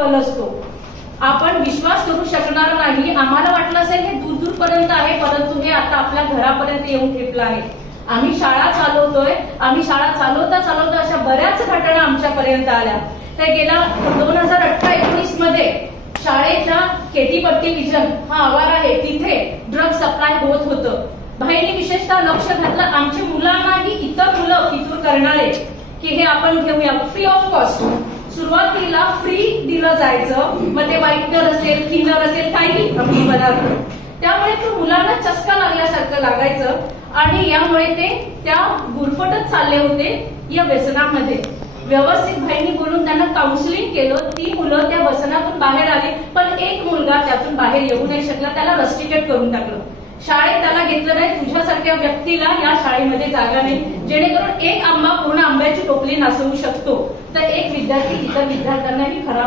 कल असतो. आपण विश्वास करू शकणार नाही. आम्हाला वाटलं असेल हे दूर दूरपर्यंत आहे, परंतु हे आता आपल्या घरापर्यंत येऊन ठेपलं आहे. आम्ही शाळा चालवतोय, आम्ही शाळा चालवता चालवता अशा बऱ्याच घटना आमच्यापर्यंत आल्या. त्या गेल्या 2018-19 मध्ये शाळेच्या केटीपट्टी विजन हा आवार आहे, तिथे ड्रग सप्लाय होत होतं. भाईंनी विशेषतः लक्ष घातलं. आमच्या मुलांनाही इतर मुलं फितूर करणारे की हे आपण घेऊया फ्री ऑफ कॉस्ट. सुरुवातीला फ्री दिलं जायचं, मग ते व्हाईटनर असेल, थिनर असेल, काही अंमली पदार्थ. त्यामुळे तो मुलांना चस्का लागल्यासारखं लागायचं आणि यामुळे ते त्या गुरफटत चालले होते या व्यसनामध्ये. व्यवस्थित भाईंनी बोलून त्यांना काउन्सिलिंग केलं. ती मुलं त्या व्यसनातून बाहेर आली, पण एक मुलगा त्यातून बाहेर येऊ नाही शकला. त्याला रस्टिकेट करून टाकलं. शाळेत त्याला घेतलं नाही. तुझ्यासारख्या व्यक्तीला या शाळेमध्ये जागा नाही. जेणेकरून एक आंबा पूर्ण आंब्याची टोपली नासवू शकतो, तर एक विद्यार्थी इतर विद्यार्थ्यांनाही खराब